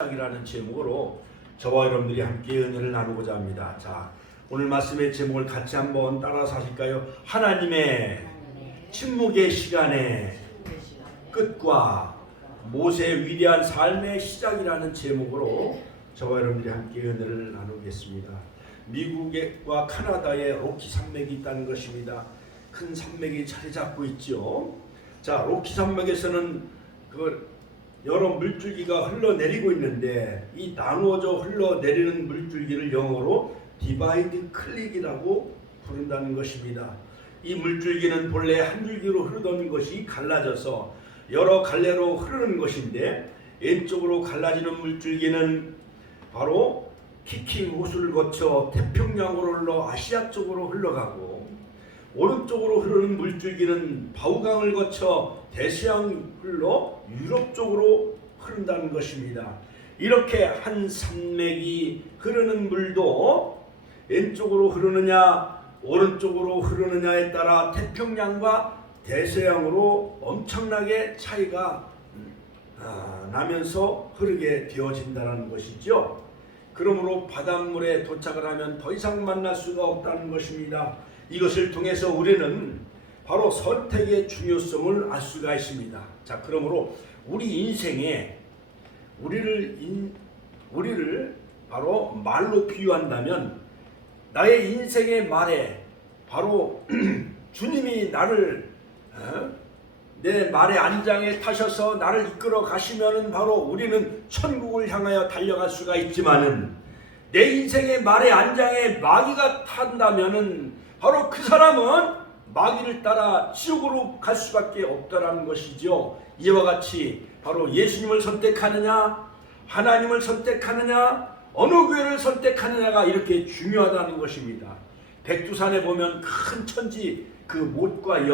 이라는 제목으로 저와 여러분들이 함께 은혜를 나누고자 합니다. 자, 오늘 말씀의 제목을 같이 한번 따라서 하실까요? 하나님의 침묵의 시간의 끝과 모세의 위대한 삶의 시작이라는 제목으로 저와 여러분들이 함께 은혜를 나누겠습니다. 미국과 카나다에 로키 산맥이 있다는 것입니다. 큰 산맥이 자리 잡고 있죠. 자, 로키 산맥에서는 여러 물줄기가 흘러내리고 있는데 이 나누어져 흘러내리는 물줄기를 영어로 디바이드 클릭이라고 부른다는 것입니다. 이 물줄기는 본래 한 줄기로 흐르던 것이 갈라져서 여러 갈래로 흐르는 것인데, 왼쪽으로 갈라지는 물줄기는 바로 키킹 호수를 거쳐 태평양으로 흘러 아시아 쪽으로 흘러가고, 오른쪽으로 흐르는 물줄기는 바우강을 거쳐 대서양 흘러 유럽 쪽으로 흐른다는 것입니다. 이렇게 한 산맥이 흐르는 물도 왼쪽으로 흐르느냐 오른쪽으로 흐르느냐에 따라 태평양과 대서양으로 엄청나게 차이가 나면서 흐르게 되어진다는 것이죠. 그러므로 바닷물에 도착을 하면 더 이상 만날 수가 없다는 것입니다. 이것을 통해서 우리는 바로 선택의 중요성을 알 수가 있습니다. 자, 그러므로 우리 인생에 우리를 바로 말로 비유한다면, 나의 인생의 말에 바로 주님이 나를 내 말의 안장에 타셔서 나를 이끌어 가시면은 바로 우리는 천국을 향하여 달려갈 수가 있지만은, 내 인생의 말의 안장에 마귀가 탄다면은 바로 그 사람은 마귀를 따라 지옥으로 갈 수밖에 없다라는 것이죠. 이와 같이 바로 예수님을 선택하느냐, 하나님을 선택하느냐, 어느 교회를 선택하느냐가 이렇게 중요하다는 것입니다. 백두산에 보면 큰 천지 그 못과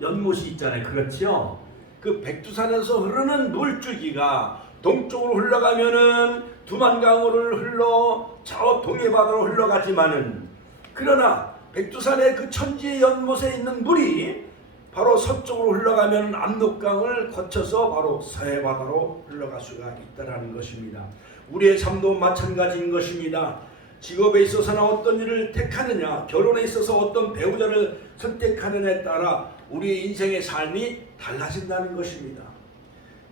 연못이 있잖아요. 그렇죠? 그 백두산에서 흐르는 물줄기가 동쪽으로 흘러가면은 두만강으로 흘러 저 동해바다로 흘러가지만은, 그러나 백두산의 그 천지의 연못에 있는 물이 바로 서쪽으로 흘러가면 압록강을 거쳐서 바로 서해바다로 흘러갈 수가 있다는 것입니다. 우리의 삶도 마찬가지인 것입니다. 직업에 있어서나 어떤 일을 택하느냐, 결혼에 있어서 어떤 배우자를 선택하느냐에 따라 우리의 인생의 삶이 달라진다는 것입니다.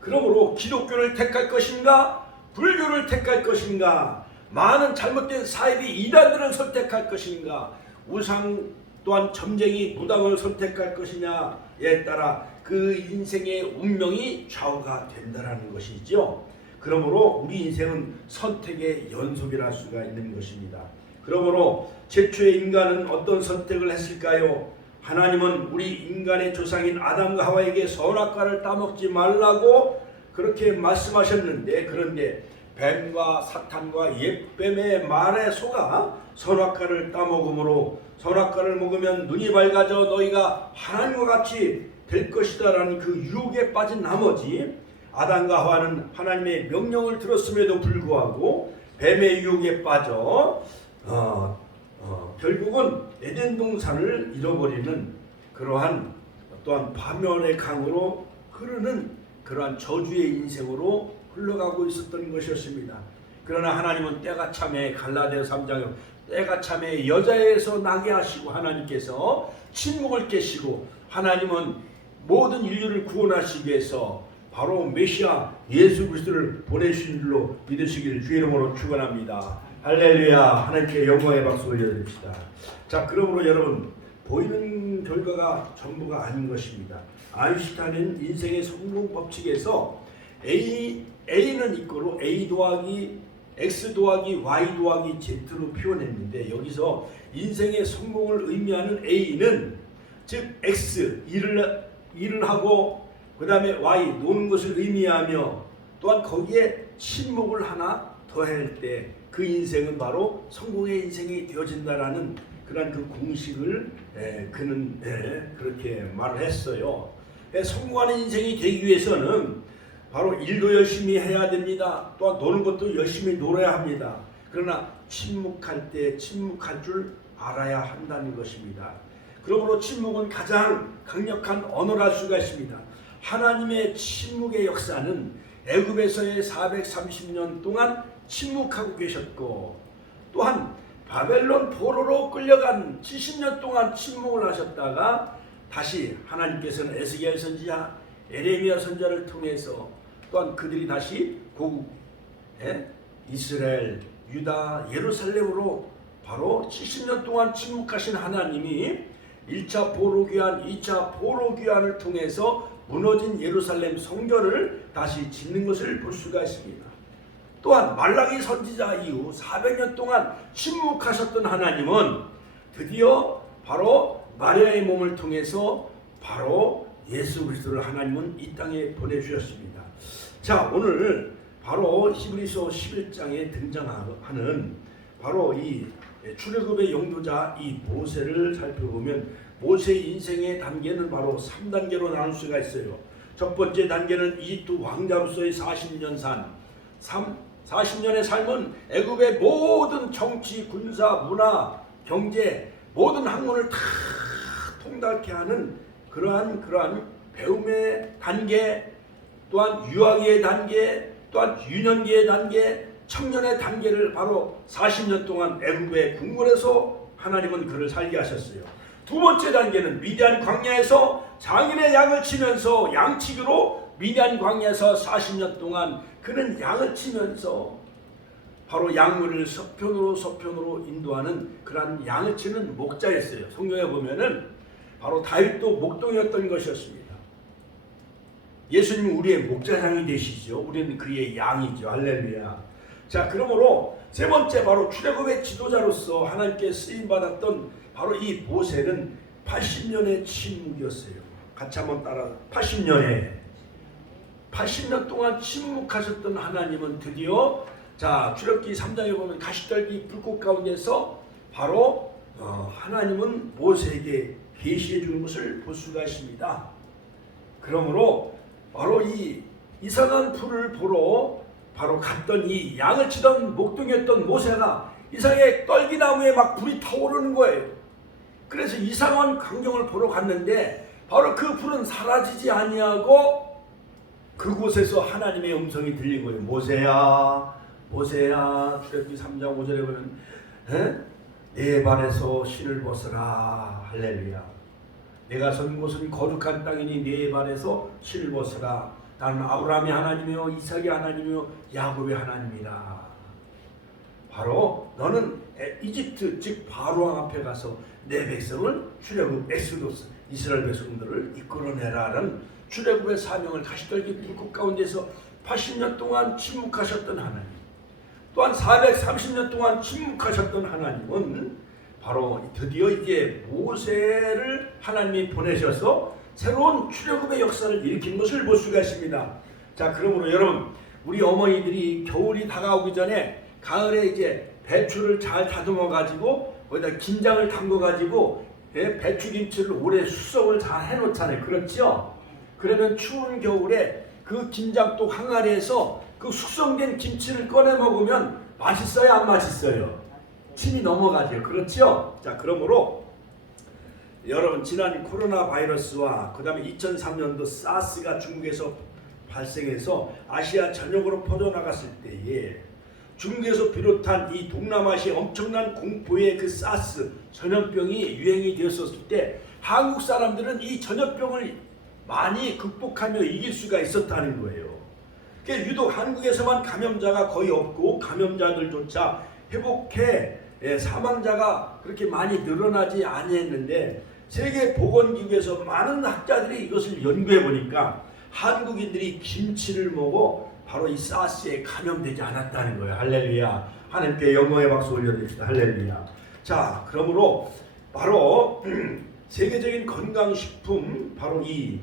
그러므로 기독교를 택할 것인가, 불교를 택할 것인가, 많은 잘못된 사이비 이단들을 선택할 것인가, 우상 또한 점쟁이 무당을 선택할 것이냐에 따라 그 인생의 운명이 좌우가 된다는 것이죠. 그러므로 우리 인생은 선택의 연속이랄 수가 있는 것입니다. 그러므로 최초의 인간은 어떤 선택을 했을까요? 하나님은 우리 인간의 조상인 아담과 하와에게 선악과를 따먹지 말라고 그렇게 말씀하셨는데, 그런데 뱀과 사탄과 옛뱀의 말에 속아 선악과를 따먹음으로 선악과를 먹으면 눈이 밝아져 너희가 하나님과 같이 될 것이다 라는 그 유혹에 빠진 나머지, 아담과 하와는 하나님의 명령을 들었음에도 불구하고 뱀의 유혹에 빠져 결국은 에덴 동산을 잃어버리는 그러한 또한 파멸의 강으로 흐르는 그러한 저주의 인생으로 흘러가고 있었던 것이었습니다. 그러나 하나님은 때가 참에 갈라디아서 3장에 때가 참에 여자에서 나게 하시고, 하나님께서 침묵을 깨시고, 하나님은 모든 인류를 구원하시기 위해서 바로 메시아 예수 그리스도를 보내신 줄로 믿으시기를 주의 이름으로 축원합니다. 할렐루야. 하나님께 영광의 박수 올려드립시다. 자, 그러므로 여러분, 보이는 결과가 전부가 아닌 것입니다. 아인슈타인은 인생의 성공 법칙에서 A는 이거로 A 더하기 X 더하기 Y 더하기 Z로 표현했는데, 여기서 인생의 성공을 의미하는 A는 즉 X, 일을 하고 그 다음에 Y, 노는 것을 의미하며, 또한 거기에 침묵을 하나 더할 때 그 인생은 바로 성공의 인생이 되어진다라는 그런 그 공식을 그는 그렇게 말을 했어요. 성공하는 인생이 되기 위해서는 바로 일도 열심히 해야 됩니다. 또한 노는 것도 열심히 놀아야 합니다. 그러나 침묵할 때 침묵할 줄 알아야 한다는 것입니다. 그러므로 침묵은 가장 강력한 언어랄 수가 있습니다. 하나님의 침묵의 역사는 애굽에서의 430년 동안 침묵하고 계셨고, 또한 바벨론 포로로 끌려간 70년 동안 침묵을 하셨다가 다시 하나님께서는 에스겔 선지자, 에레미야 선지자를 통해서 또한 그들이 다시 고국 이스라엘, 유다, 예루살렘으로 바로 70년 동안 침묵하신 하나님이 1차 포로귀환, 2차 포로귀환을 통해서 무너진 예루살렘 성전을 다시 짓는 것을 볼 수가 있습니다. 또한 말라기 선지자 이후 400년 동안 침묵하셨던 하나님은 드디어 바로 마리아의 몸을 통해서 바로 예수 그리스도를 하나님은 이 땅에 보내주셨습니다. 자, 오늘 바로 히브리서 11장에 등장하는 바로 이 출애굽의 용도자 이 모세를 살펴보면 모세의 인생의 단계는 바로 3단계로 나눌 수가 있어요. 첫 번째 단계는 이집트 왕자로서의 40년 산 40년의 삶은 애굽의 모든 정치, 군사, 문화, 경제 모든 학문을 다 통달케 하는 그러한 배움의 단계, 또한 유아기의 단계, 또한 유년기의 단계, 청년의 단계를 바로 40년 동안 애굽의 궁궐에서 하나님은 그를 살게 하셨어요. 두 번째 단계는 미디안 광야에서 장인의 양을 치면서 양치기로 미디안 광야에서 40년 동안 그는 양을 치면서 바로 양물을 서편으로 인도하는 그러한 양을 치는 목자였어요. 성경에 보면은 바로 다윗도 목동이었던 것이었습니다. 예수님은 우리의 목자장이 되시죠. 우리는 그의 양이죠. 할렐루야. 자, 그러므로 세 번째 바로 출애굽의 지도자로서 하나님께 쓰임 받았던 바로 이 모세는 80년의 침묵이었어요. 같이 한번 따라 80년 동안 침묵하셨던 하나님은 드디어 자, 출애굽기 3장에 보면 가시떨기 불꽃 가운데서 바로 하나님은 모세에게 계시해 주는 것을 볼 수가 있습니다. 그러므로 바로 이 이상한 풀을 보러 바로 갔던 이 양을 치던 목동이었던 모세가 이상하게 떨기나무에 막 불이 타오르는 거예요. 그래서 이상한 광경을 보러 갔는데 바로 그 불은 사라지지 아니하고 그곳에서 하나님의 음성이 들린 거예요. 모세야, 모세야. 출애굽기 3장 5절에 보면 내 발에서 신을 벗어라. 할렐루야. 내가 선 곳은 거룩한 땅이니 내 발에서 신을 벗어라. 나는 아브라함의 하나님이요 이삭의 하나님이요 야곱의 하나님이라. 바로 너는 이집트 즉 바로왕 앞에 가서 내 백성을 출애굽 엑소도스 이스라엘 백성들을 이끌어내라는 출애굽의 사명을 가시떨기 불꽃 가운데서 80년 동안 침묵하셨던 하나님, 또한 430년 동안 침묵하셨던 하나님은 바로 드디어 이제 모세를 하나님이 보내셔서 새로운 출애굽의 역사를 일으킨 것을 볼 수가 있습니다. 자, 그러므로 여러분, 우리 어머니들이 겨울이 다가오기 전에 가을에 이제 배추를 잘 다듬어 가지고 거기다 김장을 담궈 가지고 배추김치를 오래 숙성을 잘 해놓잖아요. 그렇죠? 그러면 추운 겨울에 그 김장독 항아리에서 그 숙성된 김치를 꺼내 먹으면 맛있어요, 안 맛있어요? 침이 넘어가죠. 그렇죠? 자, 그러므로 여러분, 지난 코로나 바이러스와 그 다음에 2003년도 사스가 중국에서 발생해서 아시아 전역으로 퍼져나갔을 때에 중국에서 비롯한 이 동남아시아의 엄청난 공포의 그 사스 전염병이 유행이 되었을 때 한국 사람들은 이 전염병을 많이 극복하며 이길 수가 있었다는 거예요. 그러니까 유독 한국에서만 감염자가 거의 없고 감염자들조차 회복해 사망자가 그렇게 많이 늘어나지 아니했는데 세계보건기구에서 많은 학자들이 이것을 연구해 보니까 한국인들이 김치를 먹어 바로 이 사스에 감염되지 않았다는 거예요. 할렐루야. 하나님께 영광의 박수 올려드립시다. 할렐루야. 자, 그러므로 바로 세계적인 건강식품 바로 이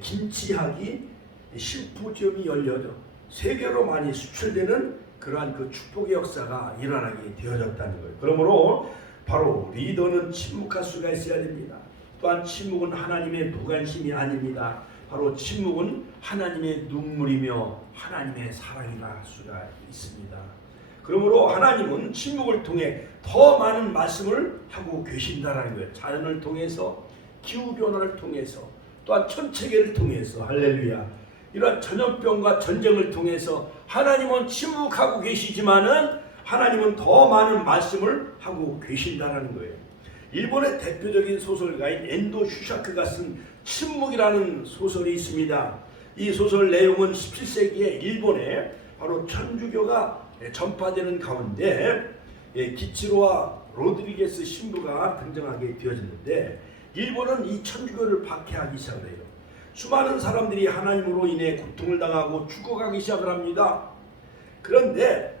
김치학이 심포지엄이 열려져 세계로 많이 수출되는 그러한 그 축복의 역사가 일어나게 되어졌다는 거예요. 그러므로 바로 리더는 침묵할 수가 있어야 됩니다. 또한 침묵은 하나님의 무관심이 아닙니다. 바로 침묵은 하나님의 눈물이며 하나님의 사랑이라 할 수가 있습니다. 그러므로 하나님은 침묵을 통해 더 많은 말씀을 하고 계신다라는 거예요. 자연을 통해서, 기후변화를 통해서, 또한 천체계를 통해서. 할렐루야. 이러한 전염병과 전쟁을 통해서 하나님은 침묵하고 계시지만은 하나님은 더 많은 말씀을 하고 계신다는 거예요. 일본의 대표적인 소설가인 엔도 슈샤크가 쓴 침묵이라는 소설이 있습니다. 이 소설 내용은 17세기에 일본에 바로 천주교가 전파되는 가운데 기치로와 로드리게스 신부가 등장하게 되어졌는데, 일본은 이 천주교를 박해하기 시작을 해요. 수많은 사람들이 하나님으로 인해 고통을 당하고 죽어가기 시작을 합니다. 그런데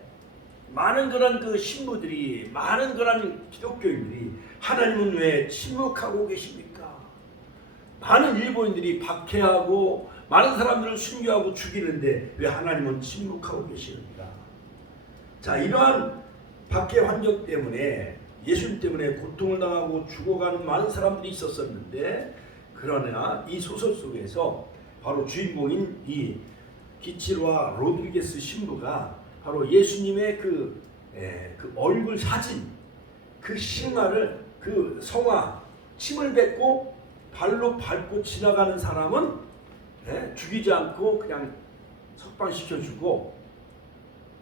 많은 그런 그 신부들이, 많은 그런 기독교인들이 하나님은 왜 침묵하고 계십니까? 많은 일본인들이 박해하고 많은 사람들을 순교하고 죽이는데 왜 하나님은 침묵하고 계시는가? 자, 이러한 박해 환경 때문에, 예수님 때문에 고통을 당하고 죽어가는 많은 사람들이 있었었는데, 그러나 이 소설 속에서 바로 주인공인 이 기치로와 로드리게스 신부가 바로 예수님의 그 얼굴 사진, 그 신화를, 그 성화, 침을 뱉고 발로 밟고 지나가는 사람은 죽이지 않고 그냥 석방시켜주고,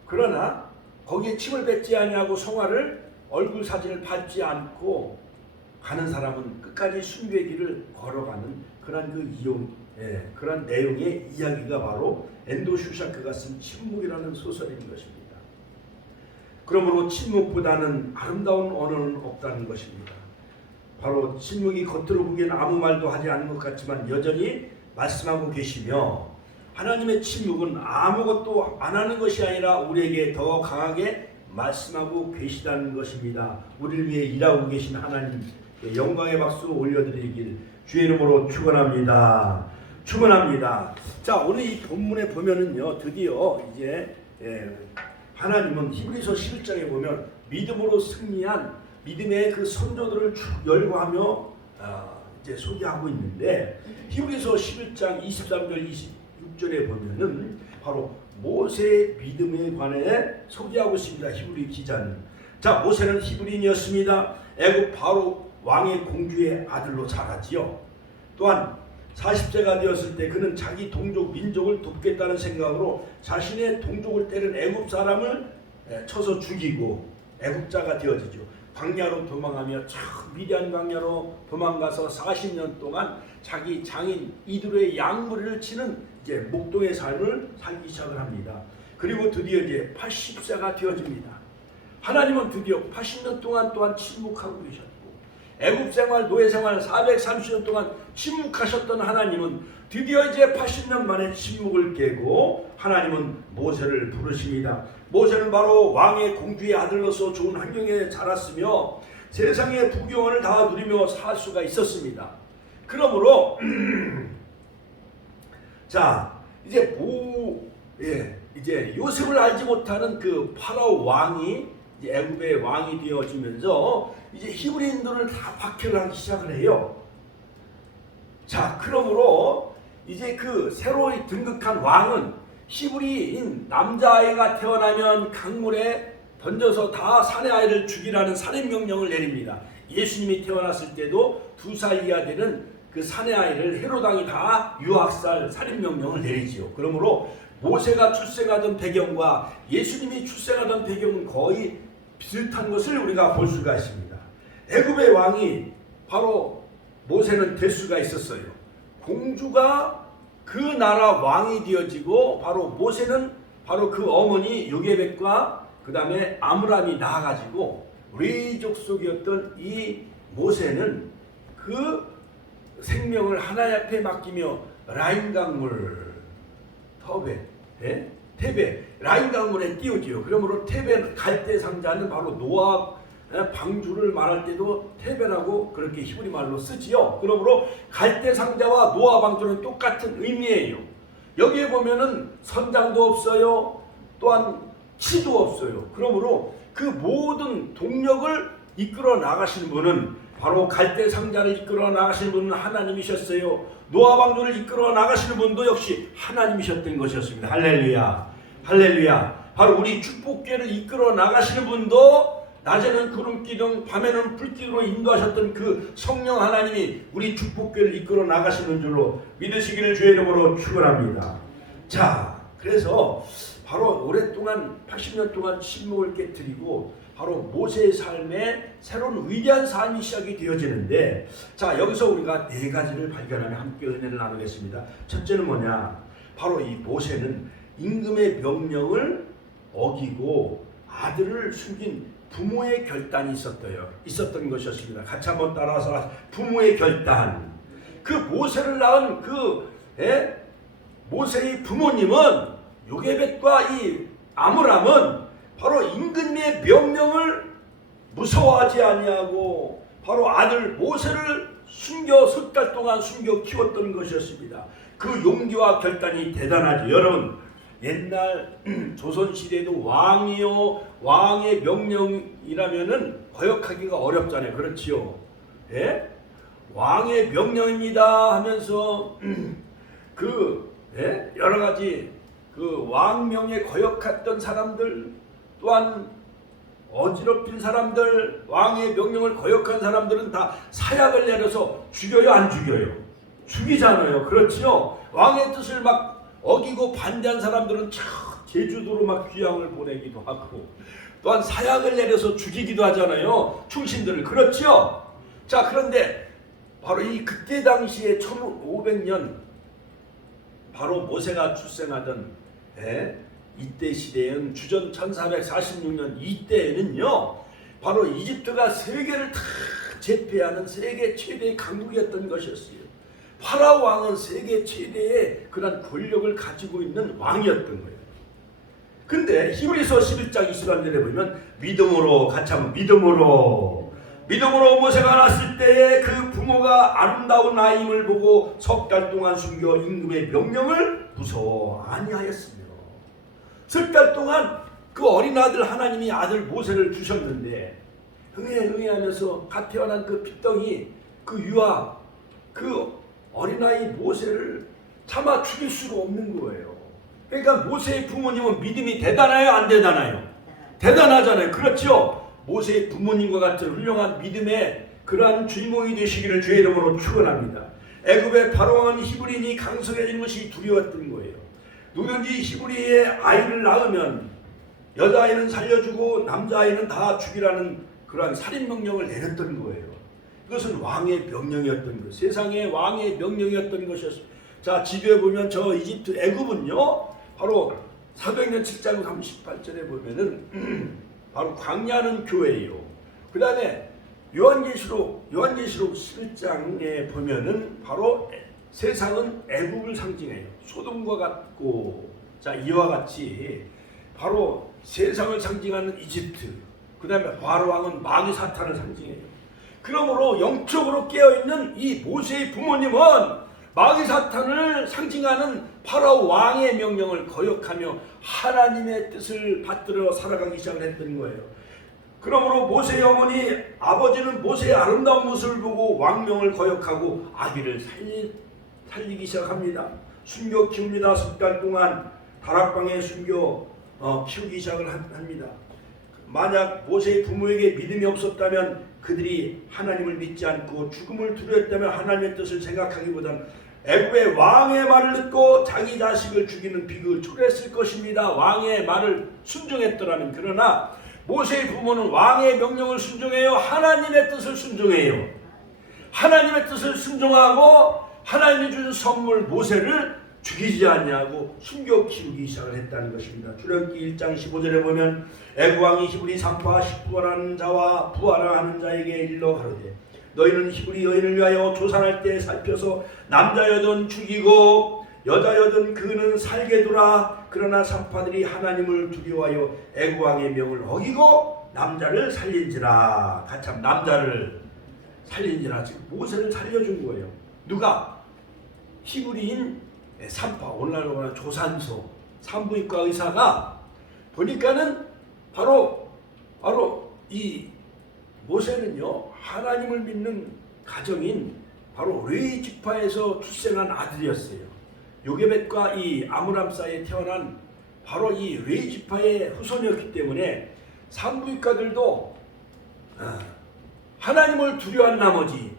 그러나 거기에 침을 뱉지 아니하고 성화를, 얼굴 사진을 밟지 않고 가는 사람은 끝까지 순교의 길을 걸어가는 그런 그런 내용의 이야기가 바로 엔도 슈샤크가 쓴 침묵이라는 소설인 것입니다. 그러므로 침묵보다는 아름다운 언어는 없다는 것입니다. 바로 침묵이 겉으로 보기에는 아무 말도 하지 않는 것 같지만 여전히 말씀하고 계시며, 하나님의 침묵은 아무것도 안 하는 것이 아니라 우리에게 더 강하게 말씀하고 계시다는 것입니다. 우리를 위해 일하고 계신 하나님, 영광의 박수 올려드리길 주의 이름으로 축원합니다. 축원합니다. 자, 오늘 이 본문에 보면은요, 드디어 이제 하나님은 히브리서 11장에 보면 믿음으로 승리한 믿음의 그 선조들을 쭉 열거하며 이제 소개하고 있는데, 히브리서 11장 23절 26절에 보면은 바로 모세의 믿음에 관해 소개하고 있습니다. 히브리 기자는. 자, 모세는 히브리인이었습니다. 애굽 바로 왕의 공주의 아들로 자랐지요. 또한 40세가 되었을 때 그는 자기 동족 민족을 돕겠다는 생각으로 자신의 동족을 때린 애굽 사람을 쳐서 죽이고 애굽자가 되어지죠. 광야로 도망하며 미디안 광야로 도망가서 40년 동안 자기 장인 이드로의 양무리를 치는 이제 목동의 삶을 살기 시작을 합니다. 그리고 드디어 이제 80세가 되어집니다. 하나님은 드디어 80년 동안 또한 침묵하고 계셨고, 애굽 생활, 노예 생활 430년 동안 침묵하셨던 하나님은 드디어 이제 80년 만에 침묵을 깨고 하나님은 모세를 부르십니다. 모세는 바로 왕의 공주의 아들로서 좋은 환경에 자랐으며 세상의 부귀영화를 다 누리며 살 수가 있었습니다. 그러므로 자, 이제 이제 요셉을 알지 못하는 그 파라오 왕이 이제 애굽의 왕이 되어지면서 이제 히브리인들을 다 박해를 하기 시작을 해요. 자, 그러므로 이제 그 새로 등극한 왕은 히브리인 남자아이가 태어나면 강물에 던져서 다 사내 아이를 죽이라는 살인 명령을 내립니다. 예수님이 태어났을 때도 2살 이하 되는 그 사내 아이를 헤로당이 다 유학살 살인 명령을 내리지요. 그러므로 모세가 출생하던 배경과 예수님이 출생하던 배경은 거의 비슷한 것을 우리가 볼 수가 있습니다. 애굽의 왕이 바로 모세는 될 수가 있었어요. 공주가 그 나라 왕이 되어지고, 바로 모세는 바로 그 어머니 요게벳과 그 다음에 아므람이 나아가지고 레이족 속이었던 이 모세는 그 생명을 하나님 앞에 맡기며 라인 강물 테베 라인 강물에 띄우지요. 그러므로 테베 갈대 상자는 바로 노아 방주를 말할 때도 테베라고 그렇게 히브리 말로 쓰지요. 그러므로 갈대 상자와 노아 방주는 똑같은 의미예요. 여기에 보면은 선장도 없어요. 또한 치도 없어요. 그러므로 그 모든 동력을 이끌어 나가시는 분은 바로 갈대 상자를 이끌어 나가시는 분은 하나님이셨어요. 노아 방주를 이끌어 나가시는 분도 역시 하나님이셨던 것이었습니다. 할렐루야, 할렐루야. 바로 우리 축복궤를 이끌어 나가시는 분도 낮에는 구름기둥, 밤에는 불기둥으로 인도하셨던 그 성령 하나님이 우리 축복궤를 이끌어 나가시는 줄로 믿으시기를 주의 이름으로 축원합니다. 자, 그래서 바로 오랫동안 80년 동안 침묵을 깨뜨리고 바로 모세의 삶에 새로운 위대한 삶이 시작이 되어지는데, 자, 여기서 우리가 네 가지를 발견하며 함께 은혜를 나누겠습니다. 첫째는 뭐냐? 바로 이 모세는 임금의 명령을 어기고 아들을 숨긴 부모의 결단이 있었던 것이었습니다. 같이 한번 따라서 부모의 결단. 그 모세를 낳은 모세의 부모님은 요게벳과 이 아므람은 바로 임금의 명령을 무서워하지 아니하고 바로 아들 모세를 석 달 동안 숨겨 키웠던 것이었습니다. 그 용기와 결단이 대단하죠. 여러분, 옛날 조선시대에도 왕의 명령이라면은 거역하기가 어렵잖아요. 그렇지요. 예? 왕의 명령입니다 하면서 여러 가지 그 왕명에 거역했던 사람들, 또한 어지럽힌 사람들, 왕의 명령을 거역한 사람들은 다 사약을 내려서 죽여요, 안 죽여요? 죽이잖아요. 그렇지요. 왕의 뜻을 막 어기고 반대한 사람들은 제주도로 막 귀향을 보내기도 하고, 또한 사약을 내려서 죽이기도 하잖아요. 충신들을. 그렇지요. 자, 그런데 바로 그때 당시에 1500년 바로 모세가 출생하던 이때 시대엔 주전 1446년 이때에는요, 바로 이집트가 세계를 다 제패하는 세계 최대의 강국이었던 것이었어요. 파라오 왕은 세계 최대의 그런 권력을 가지고 있는 왕이었던 거예요. 근데 히브리서 11장 20절에 보면 믿음으로, 같이 한번 믿음으로 모세가 났을 때에 그 부모가 아름다운 아임을 보고 석 달 동안 숨겨 임금의 명령을 무서워 아니하였으며. 석 달 동안 그 어린 아들 하나님이 아들 모세를 주셨는데 흥해하면서 갓 태어난 그 핏덩이 그 유아 그 어린아이 모세를 차마 죽일 수가 없는 거예요. 그러니까 모세의 부모님은 믿음이 대단해요, 안 대단해요? 대단하잖아요. 그렇죠? 모세의 부모님과 같은 훌륭한 믿음의 그러한 주인공이 되시기를 주의 이름으로 축원합니다. 애굽의 바로왕은 히브리인이 강성해지는 것이 두려웠던 거예요. 누구든지 히브리의 아이를 낳으면 여자아이는 살려주고 남자아이는 다 죽이라는 그러한 살인명령을 내렸던 거예요. 이것은 왕의 명령이었던 거예요. 세상의 왕의 명령이었던 것이었습니다. 자, 지도에 보면 저 이집트 애굽은요, 바로 사도행전 7장 38절에 보면은 바로 광야는 교회예요. 그 다음에 요한계시록 11장에 보면은 바로 세상은 애굽을 상징해요. 소돔과 같고, 자, 이와 같이 바로 세상을 상징하는 이집트, 그 다음에 바로왕은 마귀 사탄을 상징해요. 그러므로 영적으로 깨어있는 이 모세의 부모님은 마귀 사탄을 상징하는 파라오 왕의 명령을 거역하며 하나님의 뜻을 받들어 살아가기 시작을 했던 거예요. 그러므로 모세의 어머니 아버지는 모세의 아름다운 모습을 보고 왕명을 거역하고 아기를 살리기 시작합니다. 숨겨 키웁니다. 석 달 동안 다락방에 숨겨 키우기 시작을 합니다. 만약 모세의 부모에게 믿음이 없었다면 그들이 하나님을 믿지 않고 죽음을 두려웠다면 하나님의 뜻을 생각하기보다는 애굽의 왕의 말을 듣고 자기 자식을 죽이는 비극을 초래했을 것입니다. 왕의 말을 순종했더라면. 그러나 모세의 부모는 왕의 명령을 순종해요. 하나님의 뜻을 순종해요. 하나님의 뜻을 순종하고 하나님이 주신 선물 모세를 죽이지 않냐고 숨겨 키우기 시작을 했다는 것입니다. 출애굽기 1장 15절에 보면 애굽왕이 히브리 산파 식부하는 자와 부하라하는 자에게 일러 가로되 너희는 히브리 여인을 위하여 조산할 때 살펴서 남자여든 죽이고 여자여든 그는 살게 두라. 그러나 산파들이 하나님을 두려워하여 애굽왕의 명을 어기고 남자를 살린지라. 같이 한번 남자를 살린지라. 지금 모세를 살려준 거예요. 누가? 히브리인 산파, 오늘날로 말하는 조산소 산부인과 의사가 보니까는 바로 이 모세는요, 하나님을 믿는 가정인 바로 레위 지파에서 출생한 아들이었어요. 요게벳과 이 아므람 사이에 태어난 바로 이 레위 지파의 후손이었기 때문에 산부인과들도 하나님을 두려워한 나머지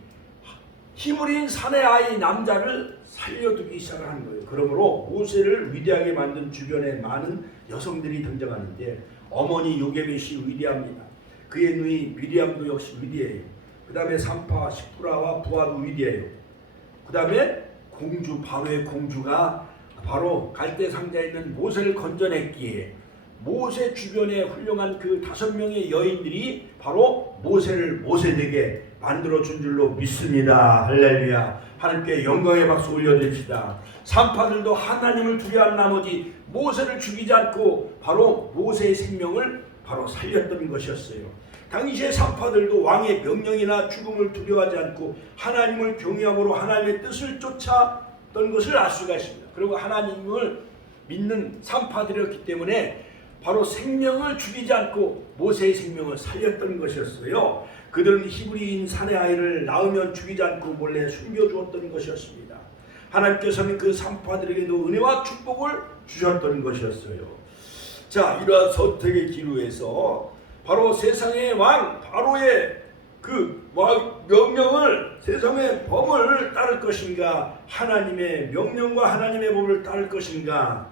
히브리인 산의 아이 남자를 살려두기 시작하는 거예요. 그러므로 모세를 위대하게 만든 주변에 많은 여성들이 등장하는데 어머니 요게벳이 위대합니다. 그의 누이 미리암도 역시 위대해요. 그 다음에 산파 시프라와 부하도 위대해요. 그 다음에 공주 바로의 공주가 바로 갈대 상자에 있는 모세를 건져냈기에 모세 주변에 훌륭한 그 5명의 여인들이 바로 모세를 모세되게 만들어준 줄로 믿습니다. 할렐루야. 하나님께 영광의 박수 올려드립시다. 산파들도 하나님을 두려워한 나머지 모세를 죽이지 않고 바로 모세의 생명을 바로 살렸던 것이었어요. 당시의 산파들도 왕의 명령이나 죽음을 두려워하지 않고 하나님을 경외함으로 하나님의 뜻을 쫓았던 것을 알 수가 있습니다. 그리고 하나님을 믿는 산파들이었기 때문에 바로 생명을 죽이지 않고 모세의 생명을 살렸던 것이었어요. 그들은 히브리인 사내 아이를 낳으면 죽이지 않고 몰래 숨겨주었던 것이었습니다. 하나님께서는 그 산파들에게도 은혜와 축복을 주셨던 것이었어요. 자, 이러한 선택의 기로에서 바로 세상의 왕 바로의 그 명령을, 세상의 법을 따를 것인가, 하나님의 명령과 하나님의 법을 따를 것인가,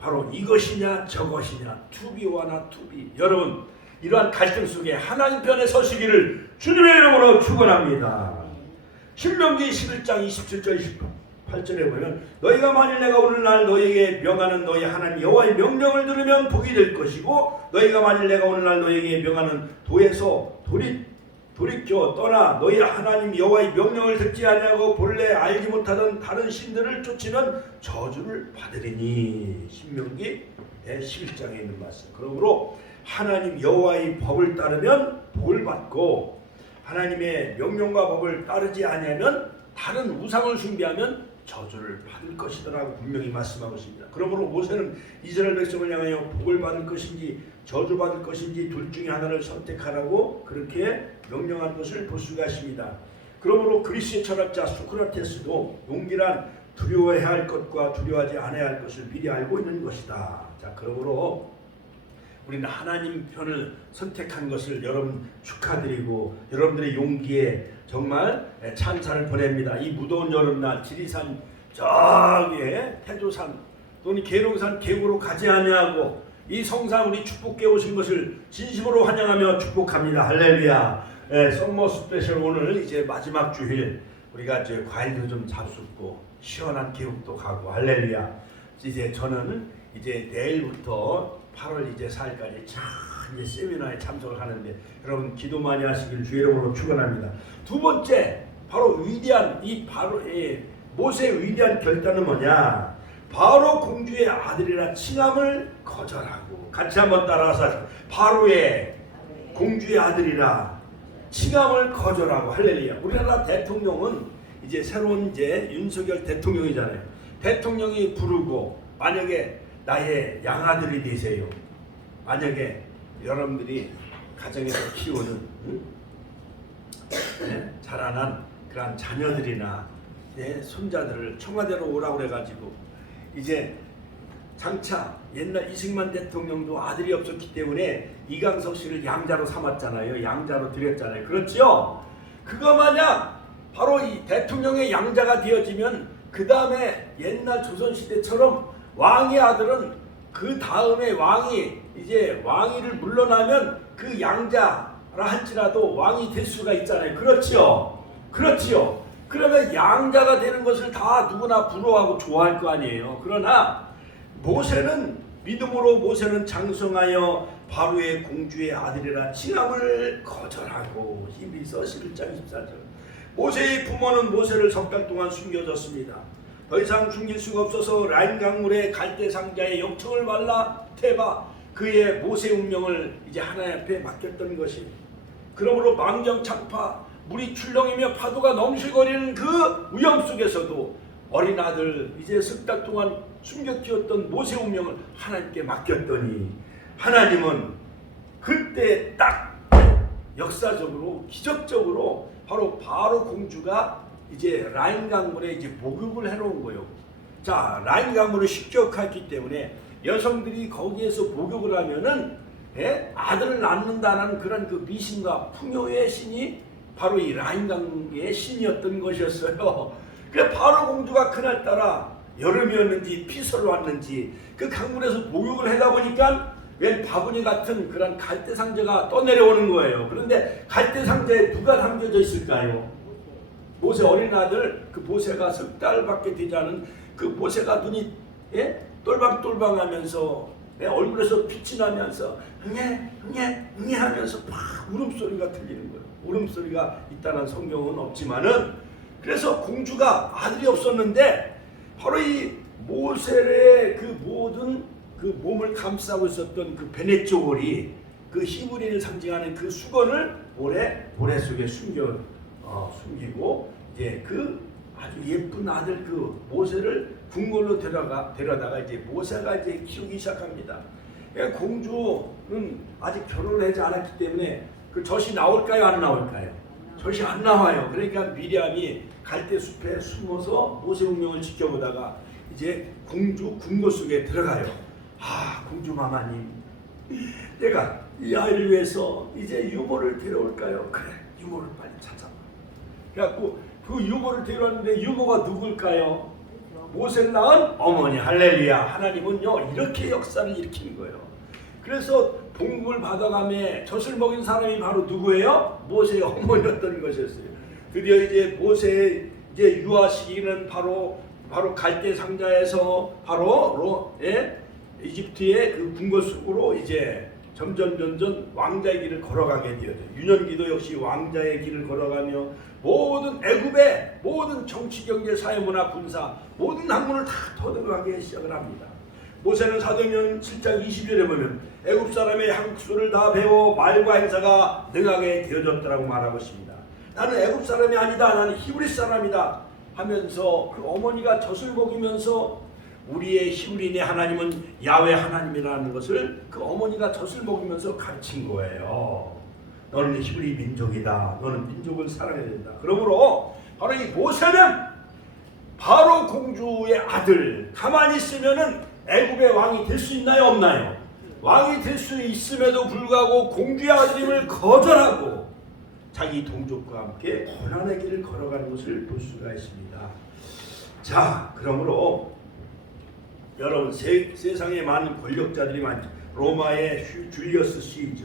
바로 이것이냐 저것이냐, 투비와나 투비. 여러분, 이러한 갈등 속에 하나님 편에 서시기를 주님의 이름으로 축원합니다. 신명기 11장 27절 28절에 보면 너희가 만일 내가 오늘날 너희에게 명하는 너희 하나님 여호와의 명령을 들으면 복이 될 것이고 너희가 만일 내가 오늘날 너희에게 명하는 도에서 돌이켜 떠나 너희 하나님 여호와의 명령을 듣지 아니하고 본래 알지 못하던 다른 신들을 쫓으면 저주를 받으리니. 신명기 11장에 있는 말씀. 그러므로 하나님 여호와의 법을 따르면 복을 받고 하나님의 명령과 법을 따르지 아니하면 다른 우상을 숭배하면 저주를 받을 것이더라고 분명히 말씀하고 있습니다. 그러므로 모세는 이스라엘 백성을 향하여 복을 받을 것인지 저주받을 것인지 둘 중에 하나를 선택하라고 그렇게 명령한 것을 볼 수가 있습니다. 그러므로 그리스의 철학자 소크라테스도 용기란 두려워해야 할 것과 두려워하지 않아야 할 것을 미리 알고 있는 것이다. 자, 그러므로 우리는 하나님 편을 선택한 것을 여러분 축하드리고 여러분들의 용기에 정말 찬사를 보냅니다. 이 무더운 여름날 지리산 저기에 태조산 또는 계룡산 계곡으로 가지 아니하고 이 성산 우리 축복해 오신 것을 진심으로 환영하며 축복합니다. 할렐루야. 썸머 스페셜 오늘 이제 마지막 주일 우리가 이제 과일도 좀 잡숫고 시원한 계곡도 가고 할렐루야. 이제 저는 이제 내일부터 8월 이제 4일까지 이제 세미나에 참석을 하는데 여러분 기도 많이 하시길 주의 이름으로 축원합니다. 두 번째 바로 위대한 이 바로 모세의 위대한 결단은 뭐냐? 바로 공주의 아들이라 칭함을 거절하고 같이 한번 따라서 바로의 공주의 아들이라 칭함을 거절하고 할렐루야. 우리나라 대통령은 이제 새로운 이제 윤석열 대통령이잖아요. 대통령이 부르고 만약에 나의 양아들이 되세요. 만약에 여러분들이 가정에서 키우는 자라난 그런 자녀들이나 손자들을 청와대로 오라고 그래가지고 이제 장차 옛날 이승만 대통령도 아들이 없었기 때문에 이강석 씨를 양자로 삼았잖아요. 양자로 드렸잖아요. 그렇죠? 그거 마냥 바로 이 대통령의 양자가 되어지면 그 다음에 옛날 조선시대처럼 왕의 아들은 그 다음에 왕이 이제 왕위를 물러나면 그 양자라 할지라도 왕이 될 수가 있잖아요. 그렇지요? 그렇지요? 그러면 양자가 되는 것을 다 누구나 부러워하고 좋아할 거 아니에요. 그러나 모세는 믿음으로 모세는 장성하여 바로의 공주의 아들이라 칭함을 거절하고 히브리서 11장 14절. 모세의 부모는 모세를 석 달 동안 숨겨졌습니다. 더 이상 숨길 수가 없어서 라인 강물의 갈대 상자에 역청을 말라 태바 그의 모세 운명을 이제 하나님 앞에 맡겼던 것이. 그러므로 망정창파 물이 출렁이며 파도가 넘실거리는 그 위험 속에서도 어린 아들 이제 석 달 동안 숨겨 키웠던 모세 운명을 하나님께 맡겼더니 하나님은 그때 딱 역사적으로 기적적으로 바로 공주가 이제 라인 강물에 이제 목욕을 해놓은 거예요. 자, 라인 강물을 식적했기 때문에 여성들이 거기에서 목욕을 하면은 아들을 낳는다는 그런 그 미신과 풍요의 신이 바로 이 라인 강의 신이었던 것이었어요. 그래 바로 공주가 그날따라 여름이었는지 피서로 왔는지 그 강물에서 목욕을 하다 보니까 웬 바구니 같은 그런 갈대 상자가 떠내려오는 거예요. 그런데 갈대 상자에 누가 담겨져 있을까요? 모세 어린 아들 그 모세가 석 달밖에 되지 않은 그 모세가 눈이 똘방똘방하면서 얼굴에서 빛이 나면서 응애 하면서 막 울음소리가 들리는 거예요. 울음소리가 있다는 성경은 없지만은 그래서 공주가 아들이 없었는데 바로 이 모세의 그 모든 그 몸을 감싸고 있었던 그 베넷 조골이 그 히브리를 상징하는 그 수건을 모래 속에 숨기고 이제 그 아주 예쁜 아들 그 모세를 궁궐로 데려다가 이제 모세가 이제 키우기 시작합니다. 그러니까 공주는 아직 결혼을 하지 않았기 때문에 그 젖이 나올까요 안 나올까요? 젖이 안 나와요. 그러니까 미리암이 갈대 숲에 숨어서 모세 운명을 지켜보다가 이제 공주 궁궐 속에 들어가요. 아 공주 마마님, 내가 이 아이를 위해서 이제 유모를 데려올까요? 그래 유모를 빨리 찾아봐. 그래갖고 그 유모를 데려왔는데 유모가 누굴까요? 모세를 낳은 어머니. 할렐루야. 하나님은요 이렇게 역사를 일으키는 거예요. 그래서 복음을 받아가며 젖을 먹인 사람이 바로 누구예요? 모세의 어머니였던 것이었어요. 드디어 이제 모세의 이제 유아 시기는 바로 갈대 상자에서 바로 이집트의 그 궁궐 속으로 이제 점점 왕자의 길을 걸어가게 되었죠. 유년기도 역시 왕자의 길을 걸어가며 모든 애굽의 모든 정치, 경제, 사회, 문화, 군사 모든 학문을 다 터득하기 시작을 합니다. 모세는 사도행전 7장 20절에 보면 애굽 사람의 향수를 다 배워 말과 행사가 능하게 되어졌더라고 말하고 있습니다. 나는 애굽 사람이 아니다. 나는 히브리 사람이다 하면서 그 어머니가 젖을 먹이면서 우리의 히브리인의 하나님은 야훼 하나님이라는 것을 그 어머니가 젖을 먹이면서 가르친 거예요. 너는 히브리 민족이다. 너는 민족을 사랑해야 된다. 그러므로 바로 이 모세는 바로 공주의 아들. 가만히 있으면은 애굽의 왕이 될 수 있나요 없나요? 왕이 될 수 있음에도 불구하고 공주의 아들임을 거절하고 자기 동족과 함께 고난의 길을 걸어가는 것을 볼 수가 있습니다. 자, 그러므로 여러분 세상에 많은 권력자들이 많죠. 로마의 줄리어스 시저,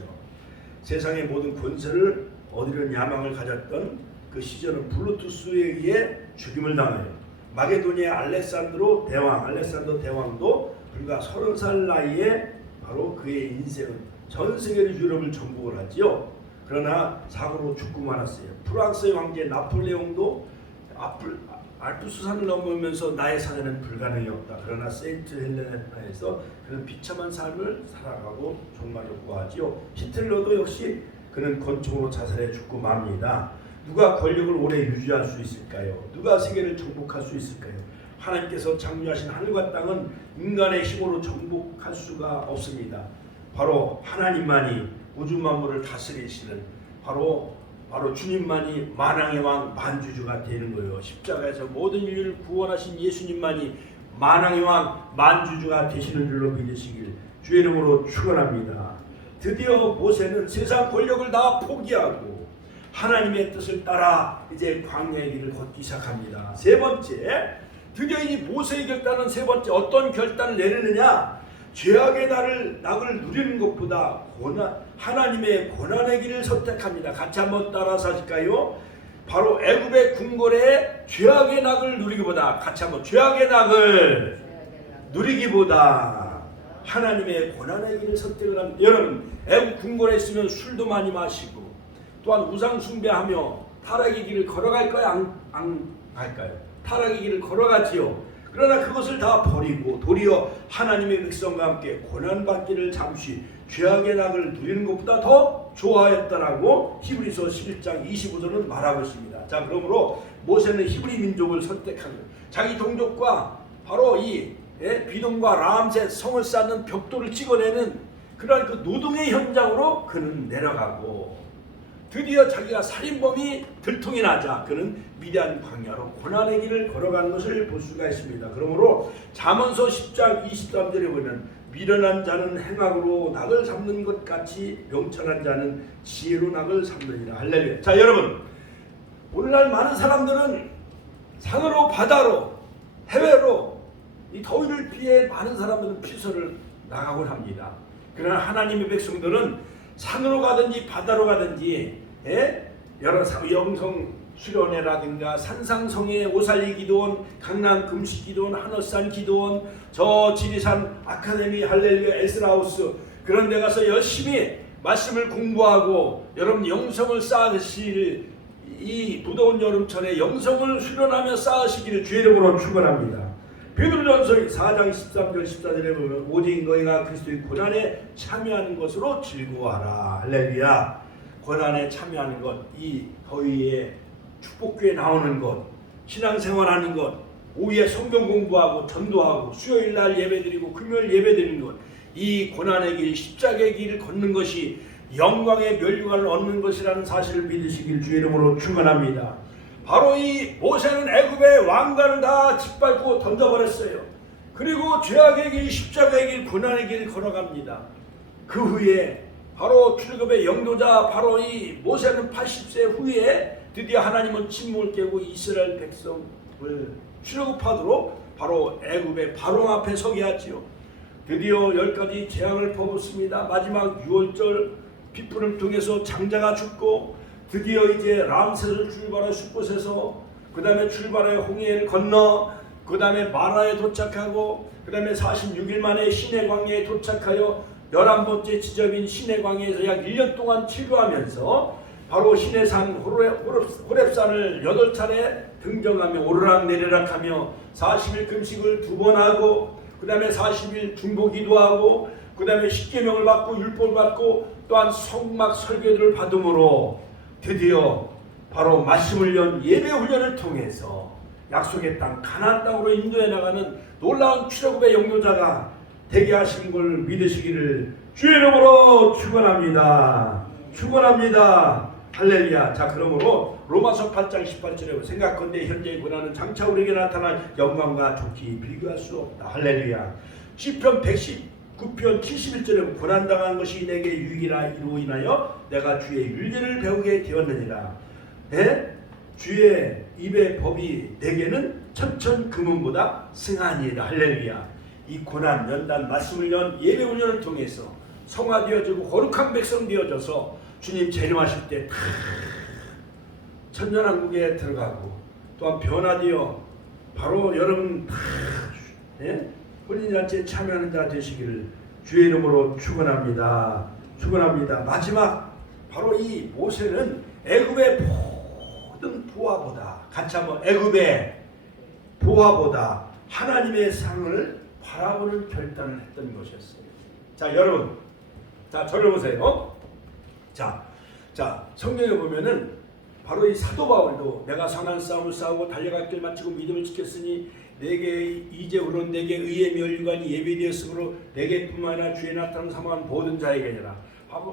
세상의 모든 권세를 얻으려는 야망을 가졌던 그 시저는 블루투스에 의해 죽임을 당해요. 마게도니아 알렉산더 대왕도 불과 30살 나이에 바로 그의 인생은 전 세계의 유럽을 정복을 하지요. 그러나 사고로 죽고 말았어요. 프랑스의 황제 나폴레옹도 알프스산을 넘으면서 나의 사내는 불가능이 없다. 그러나 세인트 헬레나에서 그는 비참한 삶을 살아가고 종말을 구하지요. 히틀러도 역시 그는 권총으로 자살해 죽고 맙니다. 누가 권력을 오래 유지할 수 있을까요? 누가 세계를 정복할 수 있을까요? 하나님께서 창조하신 하늘과 땅은 인간의 힘으로 정복할 수가 없습니다. 바로 하나님만이 우주 만물을 다스리시는 바로 주님만이 만왕의 왕 만주주가 되는 거예요. 십자가에서 모든 인류를 구원하신 예수님만이 만왕의 왕 만주주가 되시는 줄로 믿으시길 주의 이름으로 축원합니다. 드디어 모세는 세상 권력을 다 포기하고 하나님의 뜻을 따라 이제 광야의 길을 걷기 시작합니다. 세 번째, 드디어 이 모세의 결단은 세 번째 어떤 결단을 내리느냐? 죄악의 낙을 누리는 것보다 하나님의 고난의 길을 선택합니다. 같이 한번 따라서 하실까요? 바로 애굽의 궁궐에 죄악의 낙을 누리기보다 같이 한번 죄악의 낙을 누리기보다 하나님의 고난의 길을 선택을 합니다. 여러분 애굽 궁궐에 있으면 술도 많이 마시고 또한 우상 숭배하며 타락의 길을 걸어갈까요? 안 갈까요? 타락의 길을 걸어가지요. 그러나 그것을 다 버리고 도리어 하나님의 백성과 함께 고난받기를 잠시 죄악의 낙을 누리는 것보다 더 좋아했다라고 히브리서 11장 25절은 말하고 있습니다. 자, 그러므로 모세는 히브리 민족을 선택한 거예요. 자기 동족과 바로 이 비동과 라암셋 성을 쌓는 벽돌을 찍어내는 그런 그 노동의 현장으로 그는 내려가고 드디어 자기가 살인범이 들통이 나자 그는 미디안 광야로 고난의 길을 걸어가는 것을 볼 수가 있습니다. 그러므로 잠언서 10장 23절에 보면 미련한 자는 행악으로 낙을 삼는 것 같이 명철한 자는 지혜로 낙을 삼느니라. 할렐루야. 자, 여러분 오늘날 많은 사람들은 산으로 바다로 해외로 이 더위를 피해 많은 사람들은 피서를 나가곤 합니다. 그러나 하나님의 백성들은 산으로 가든지 바다로 가든지 여러 영성 수련회라든가 산상성의 오살리 기도원, 강남 금식 기도원, 한월산 기도원, 저 지리산 아카데미 할렐루야 에스라우스 그런 데 가서 열심히 말씀을 공부하고 여러분 영성을 쌓으실 이 무더운 여름철에 영성을 수련하며 쌓으시기를 주의 이름으로 축원합니다. 베드로전서 4장 13절 14절에 보면 오직 너희가 그리스도의 고난에 참여하는 것으로 즐거워하라. 할렐루야. 고난에 참여하는 것, 이 더위에 축복교회 나오는 것, 신앙생활하는 것, 오후에 성경 공부하고 전도하고 수요일날 예배드리고 금요일 예배드리는 것, 이 고난의 길, 십자가의 길을 걷는 것이 영광의 멸류관을 얻는 것이라는 사실을 믿으시길 주의 이름으로 축원합니다. 바로 이 모세는 애굽의 왕관을 다 짓밟고 던져버렸어요. 그리고 죄악의 길, 십자가의 길, 고난의 길을 걸어갑니다. 그 후에 바로 출애굽의 영도자 바로 이 모세는 80세 후에 드디어 하나님은 침묵을 깨고 이스라엘 백성을 출애굽하도록 바로 애굽의 바로 앞에 서게 하지요. 드디어 10가지 재앙을 퍼붓습니다. 마지막 6월절 비풀을 통해서 장자가 죽고 드디어 이제 람셋을 출발해 숲곳에서 그 다음에 출발해 홍해를 건너 그 다음에 마라에 도착하고 그 다음에 46일 만에 시내 광야에 도착하여 11번째 지점인 시내 광야에서 약 1년 동안 치료하면서 바로 시내산 호렙산을 8차례 등정하며 오르락내리락하며 40일 금식을 2번 하고 그 다음에 40일 중보기도 하고 그 다음에 십계명을 받고 율법을 받고 또한 성막 설교들을 받음으로 드디어 바로 말씀을 연 예배 훈련을 통해서 약속의 땅 가나안 땅으로 인도해 나가는 놀라운 출애굽의 영도자가 되게 하신 걸 믿으시기를 주의 이름으로 축원합니다. 축원합니다. 할렐루야. 자, 그러므로 로마서 8장 18절에 생각건대 현재의 고난은 장차 우리에게 나타날 영광과 좋기 비교할 수 없다. 할렐루야. 시편 119편 71절에 고난당한 것이 내게 유익이라 이로 인하여 내가 주의 윤리를 배우게 되었느니라. 주의 입의 법이 내게는 천천 금은보다 승하니이다. 할렐루야. 이 고난 연단 말씀을 연 예배 훈련을 통해서 성화되어지고 거룩한 백성 되어져서 주님 재림하실 때 천년왕국에 들어가고 또한 변화되어 바로 여러분 혼인잔치에 참여하는 자 되시기를 주의 이름으로 축원합니다. 축원합니다. 마지막 바로 이 모세는 애굽의 모든 부하보다 같이 한번 애굽의 부하보다 하나님의 상을 바라보는 결단을 했던 것이었어요. 자, 여러분, 자, 저를 보세요. 자, 성경에 보면은 바로 이 사도 바울도 내가 선한 싸움을 싸우고 달려갈 길 마치고 믿음을 지켰으니 내게 이제후로 내게 의의 멸류관이 예비되었으므로 내게뿐만 아니라 주의 나타남 사모한 모든 자에게니라.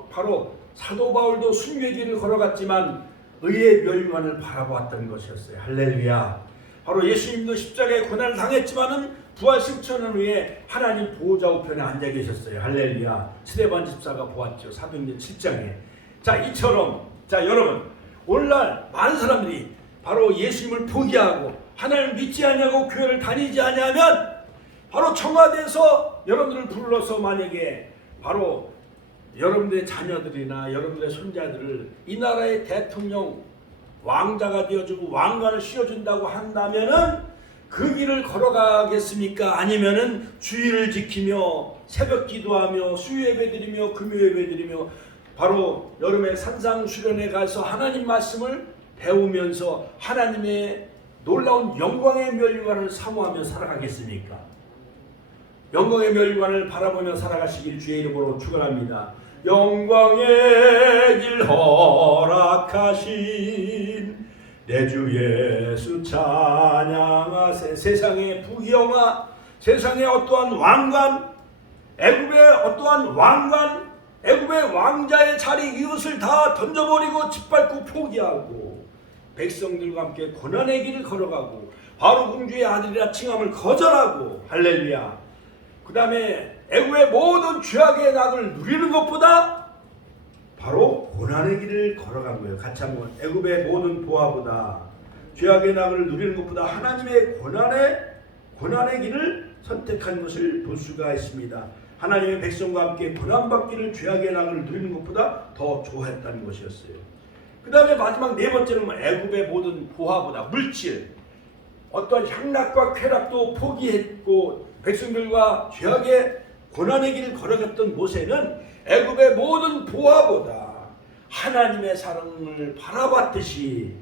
바로 사도 바울도 순교의 길을 걸어갔지만 의의 멸류관을 바라보았던 것이었어요. 할렐루야. 바로 예수님도 십자가에 고난을 당했지만은 부활 승천을 위해 하나님 보호자 우편에 앉아 계셨어요. 할렐루야. 스데반 집사가 보았죠. 사도행전 7장에. 자, 이처럼 자, 여러분, 오늘날 많은 사람들이 바로 예수님을 포기하고 하나님을 믿지 않냐고 교회를 다니지 않냐면 바로 청와대에서 여러분들을 불러서 만약에 바로 여러분들의 자녀들이나 여러분들의 손자들을 이 나라의 대통령 왕자가 되어주고 왕관을 씌워준다고 한다면은 그 길을 걸어가겠습니까? 아니면은 주의를 지키며 새벽 기도하며 수요 예배 드리며 금요 예배 드리며 바로 여름에 산상 수련회 가서 하나님 말씀을 배우면서 하나님의 놀라운 영광의 멸류관을 사모하며 살아가겠습니까? 영광의 멸류관을 바라보며 살아가시길 주의 이름으로 축원합니다. 영광의 길 허락하신 내 주 예수 찬양하세. 세상의 부귀영화, 세상의 어떠한 왕관, 애굽의 어떠한 왕관, 애굽의 왕자의 자리 이것을 다 던져버리고 짓밟고 포기하고 백성들과 함께 고난의 길을 걸어가고 바로 공주의 아들이라 칭함을 거절하고 할렐루야. 그 다음에 애굽의 모든 죄악의 낙을 누리는 것보다 바로 고난의 길을 걸어간 거예요. 같이 한번 애굽의 모든 보화보다 죄악의 낙을 누리는 것보다 하나님의 고난의 길을 선택한 것을 볼 수가 있습니다. 하나님의 백성과 함께 고난받기를 죄악의 낙을 누리는 것보다 더 좋아했다는 것이었어요. 그 다음에 마지막 네 번째는 애굽의 모든 보화보다 물질, 어떤 향락과 쾌락도 포기했고 백성들과 죄악의 고난의 길을 걸어갔던 모세는 애굽의 모든 보화보다 하나님의 사랑을 바라봤듯이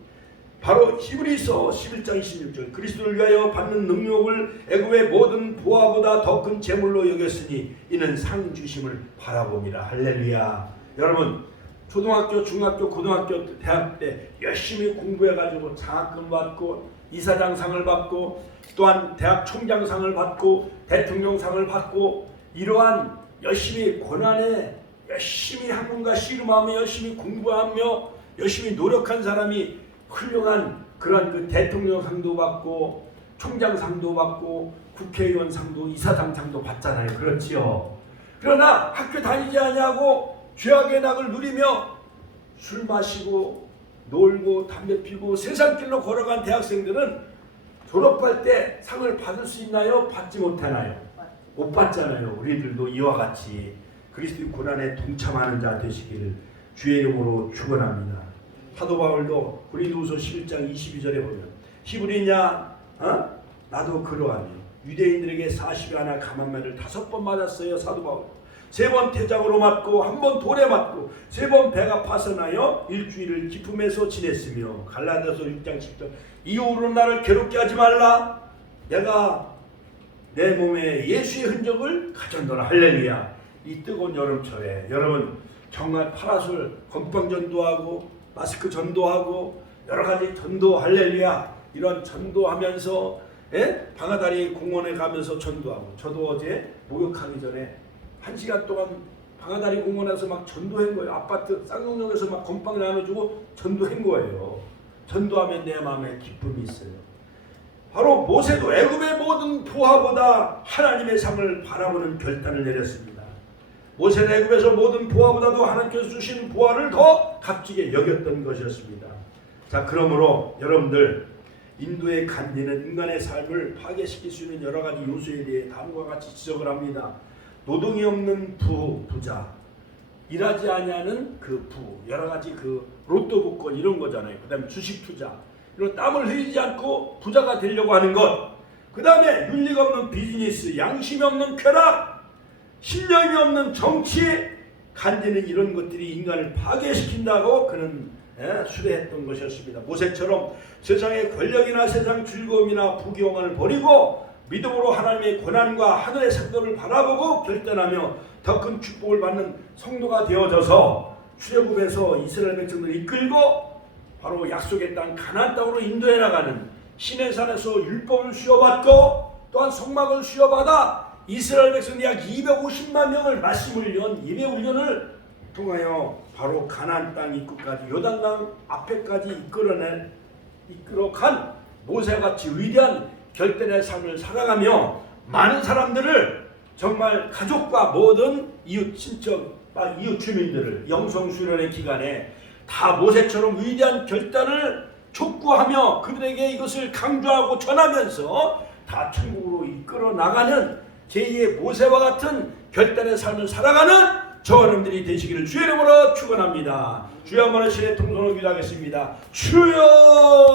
바로 히브리서 11장 26절 그리스도를 위하여 받는 능력을 애굽의 모든 보화보다 더 큰 재물로 여겼으니 이는 상 주심을 바라봅니다. 할렐루야. 여러분 초등학교, 중학교, 고등학교, 대학 때 열심히 공부해가지고 장학금 받고 이사장상을 받고 또한 대학 총장상을 받고 대통령상을 받고 이러한 열심히 고난에 열심히 학문과 씨름하며 열심히 공부하며 열심히 노력한 사람이 훌륭한 그런 그 대통령상도 받고 총장상도 받고 국회의원상도 이사장상도 받잖아요. 그렇지요. 그러나 학교 다니지 아니하고 죄악의 낙을 누리며 술 마시고 놀고 담배 피고 세상길로 걸어간 대학생들은 졸업할 때 상을 받을 수 있나요? 받지 못하나요? 못 받잖아요. 우리들도 이와 같이 그리스도의 고난에 동참하는 자 되시기를 주의 이름으로 축원합니다. 사도 바울도 고린도후서 11장 22절에 보면 히브리냐? 나도 그러하며 유대인들에게 40여 하나 감한매를 5번 맞았어요. 사도 바울 3번 태장으로 맞고 1번 돌에 맞고 3번 배가 파선하여 일주일을 기품에서 지냈으며 갈라디아서 6장 10절 이후로 나를 괴롭게 하지 말라. 내가 내 몸에 예수의 흔적을 가졌노라. 할렐루야. 이 뜨거운 여름철에 여러분 정말 파라솔 건빵 전도하고 마스크 전도하고 여러가지 전도 할렐루야 이런 전도하면서 방아다리 공원에 가면서 전도하고 저도 어제 목욕하기 전에 1시간 동안 방아다리 공원에서 막 전도한 거예요. 아파트 쌍용역에서 막 건빵 나눠주고 전도한 거예요. 전도하면 내 마음에 기쁨이 있어요. 바로 모세도 애굽의 모든 보화보다 하나님의 상을 바라보는 결단을 내렸습니다. 모세는 애굽에서 모든 보화보다도 하나님께서 주신 보화를 더 값지게 여겼던 것이었습니다. 자, 그러므로 여러분들 인도의 간디는 인간의 삶을 파괴시킬 수 있는 여러 가지 요소에 대해 다음과 같이 지적을 합니다. 노동이 없는 부자, 일하지 아니하는 그 여러 가지 그 로또 복권 이런 거잖아요. 그 다음에 주식 투자, 이런 땀을 흘리지 않고 부자가 되려고 하는 것. 그 다음에 윤리가 없는 비즈니스, 양심이 없는 쾌락, 신념이 없는 정치. 간디는 이런 것들이 인간을 파괴시킨다고 그는 수레했던 것이었습니다. 모세처럼 세상의 권력이나 세상 즐거움이나 부귀영화를 버리고 믿음으로 하나님의 고난과 하늘의 상도를 바라보고 결단하며 더 큰 축복을 받는 성도가 되어져서 출애굽에서 이스라엘 백성들을 이끌고 바로 약속의 땅 가나안 땅으로 인도해 나가는 시내산에서 율법을 수여받고 또한 성막을 수여받아 이스라엘 백성들 약 250만 명을 말씀 훈련, 예배 훈련을 통하여 바로 가나안 땅 입구까지 요단강 앞에까지 이끌어간 모세같이 위대한 결단의 삶을 살아가며 많은 사람들을 정말 가족과 모든 이웃 친척, 이웃 주민들을 영성 수련의 기간에 다 모세처럼 위대한 결단을 촉구하며 그들에게 이것을 강조하고 전하면서 다 천국으로 이끌어 나가는 제2의 모세와 같은 결단의 삶을 살아가는 저와 여러분들이 되시기를 주의 이름으로 축원합니다. 주여 한번 신의 통성을 기도하겠습니다. 주여